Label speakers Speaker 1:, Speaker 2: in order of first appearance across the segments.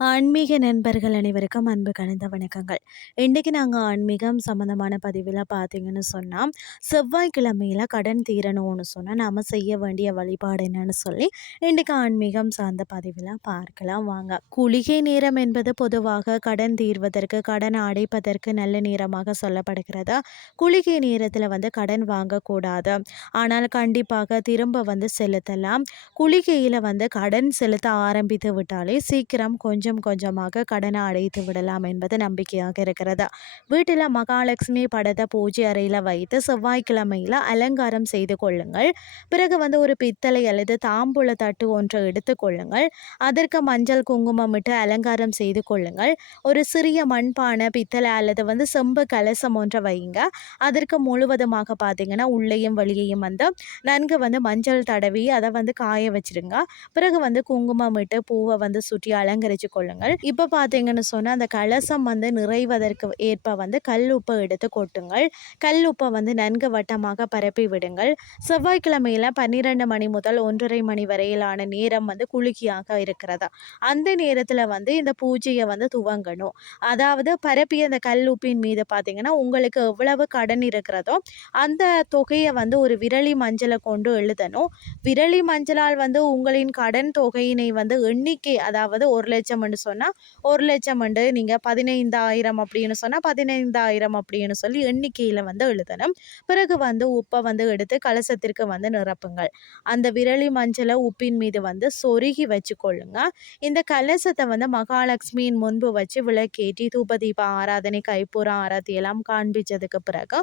Speaker 1: ஆன்மீக நண்பர்கள் அனைவருக்கும் அன்பு கலந்த வணக்கங்கள். இன்றைக்கி நாங்கள் ஆன்மீகம் சம்மந்தமான பதிவில் பார்த்தீங்கன்னு சொன்னால் செவ்வாய்க்கிழமையில் கடன் தீரணும்னு சொன்னால் நாம் செய்ய வேண்டிய வழிபாடு என்னன்னு சொல்லி இன்றைக்கு ஆன்மீகம் சார்ந்த பதிவில் பார்க்கலாம் வாங்க. குளிகை நேரம் என்பது பொதுவாக கடன் தீர்வதற்கு கடன் அடைப்பதற்கு நல்ல நேரமாக சொல்லப்படுகிறது? குளிகை நேரத்தில் வந்து கடன் வாங்கக்கூடாது? ஆனால் கண்டிப்பாக திரும்ப வந்து செலுத்தலாம். குளிகையில் வந்து கடன் செலுத்த ஆரம்பித்து விட்டாலே சீக்கிரம் கொஞ்சம் கொஞ்சம் கொஞ்சமாக கடனை அடைத்து விடலாம் என்பது நம்பிக்கையாக இருக்கிறது? வீட்டில் மகாலட்சுமி படத்தை பூஜை அறையில் வைத்து செவ்வாய்க்கிழமையில் அலங்காரம் செய்து கொள்ளுங்கள். பிறகு வந்து ஒரு பித்தளை அல்லது தாம்பூல தட்டு ஒன்றை எடுத்துக்கொள்ளுங்கள் அதற்கு மஞ்சள் குங்குமம் இட்டு அலங்காரம் செய்து கொள்ளுங்கள். ஒரு சிறிய மண்பானை பித்தளை அல்லது வந்து செம்பு கலசம் ஒன்றை வைங்க அதற்கு முழுவதுமாக பார்த்தீங்கன்னா உள்ளேயும் வெளியையும் வந்து நன்கு வந்து மஞ்சள் தடவி அதை வந்து காய வச்சிருங்க. பிறகு வந்து குங்குமம் இட்டு பூவை வந்து சுற்றி அலங்கரித்து கொள்ளுங்கள் இப்போ பார்த்தீங்கன்னு சொன்னால் அந்த கலசம் வந்து நிறைவதற்கு ஏற்ப வந்து கல் உப்பை எடுத்து கொட்டுங்கள். கல் உப்பை வந்து நன்கு வட்டமாக பரப்பி விடுங்கள். செவ்வாய்க்கிழமையில் பன்னிரெண்டு மணி முதல் ஒன்றரை மணி வரையிலான நேரம் வந்து குலுக்கியாக இருக்கிறதா? அந்த நேரத்தில் வந்து இந்த பூஜையை வந்து துவங்கணும். அதாவது பரப்பிய அந்த கல் உப்பின் மீது பார்த்தீங்கன்னா உங்களுக்கு எவ்வளவு கடன் இருக்கிறதோ அந்த தொகையை வந்து ஒரு விரலி மஞ்சளை கொண்டு எழுதணும். விரலி மஞ்சளால் வந்து உங்களின் கடன் தொகையினை வந்து எண்ணிக்கை அதாவது ஒரு லட்சம் லட்சம்னு சொன்னால் ஒரு லட்சம் வந்து நீங்கள் பதினைந்தாயிரம் அப்படின்னு சொன்னால் பதினைந்தாயிரம் அப்படின்னு சொல்லி எண்ணிக்கையில் வந்து எழுதணும். பிறகு வந்து உப்பை வந்து எடுத்து கலசத்திற்கு வந்து நிரப்புங்கள். அந்த விரலி மஞ்சளை உப்பின் மீது வந்து சொருகி வச்சுக்கொள்ளுங்க. இந்த கலசத்தை வந்து மகாலட்சுமியின் முன்பு வச்சு விளக்கேற்றி தூபதீப ஆராதனை கைப்பூர ஆராத்தி எல்லாம் காண்பிச்சதுக்கு பிறகு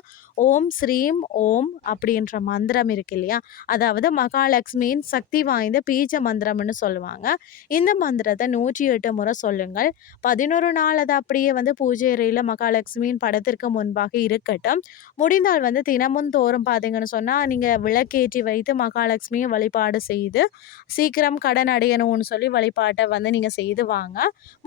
Speaker 1: ஓம் ஸ்ரீம் ஓம் அப்படின்ற மந்திரம் இருக்கு இல்லையா? அதாவது மகாலட்சுமியின் சக்தி வாய்ந்த பீஜ மந்திரம்னு சொல்லுவாங்க. இந்த மந்திரத்தை நூற்றி எட்டு முறை சொல்லுங்கள். பதினொரு நாள் அது அப்படியே வந்து பூஜை அறையில் மகாலட்சுமியின் படத்திற்கு முன்பாக இருக்கட்டும். முடிந்தால் வந்து தினமும் தோறும் பார்த்தீங்கன்னு சொன்னால் நீங்கள் விளக்கேற்றி வைத்து மகாலட்சுமியை வழிபாடு செய்து சீக்கிரம் கடன் அடையணும்னு சொல்லி வழிபாட்டை வந்து நீங்கள் செய்து வாங்க.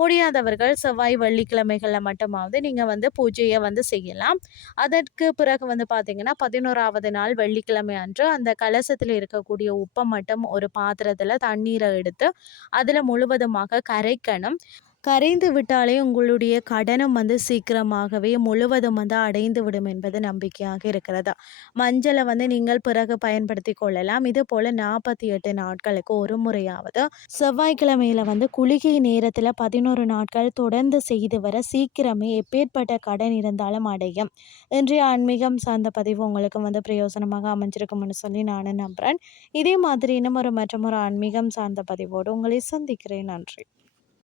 Speaker 1: முடியாதவர்கள் செவ்வாய் வெள்ளிக்கிழமைகளில் மட்டுமாவது நீங்கள் வந்து பூஜையை வந்து செய்யலாம். அதற்கு பிறகு வந்து பார்த்தீங்கன்னா பதினோராவது நாள் வெள்ளிக்கிழமை அன்று அந்த கலசத்தில் இருக்கக்கூடிய உப்பை மட்டும் ஒரு பாத்திரத்தில் தண்ணீரை எடுத்து அதில் முழுவதுமாக கரைக்கணும் கரைந்து விட்டாலே உங்களுடைய கடனம் வந்து சீக்கிரமாகவே முழுவதும் வந்து அடைந்து விடும் என்பது நம்பிக்கையாக இருக்கிறதா? மஞ்சளை வந்து நீங்கள் பிறகு பயன்படுத்தி கொள்ளலாம். இது போல் நாற்பத்தி எட்டு நாட்களுக்கு ஒரு முறையாவது செவ்வாய்க்கிழமையில் வந்து குளிகை நேரத்தில் பதினோரு நாட்கள் தொடர்ந்து செய்து வர சீக்கிரமே எப்பேற்பட்ட கடன் இருந்தாலும் அடையும். இன்றைய ஆன்மீகம் சார்ந்த பதிவு உங்களுக்கு வந்து பிரயோசனமாக அமைஞ்சிருக்கும்னு சொல்லி நானும் நம்புகிறேன் இதே மாதிரி இன்னும் ஒரு மற்றும் ஒரு ஆன்மீகம் சார்ந்த பதிவோடு உங்களை சந்திக்கிறேன். நன்றி.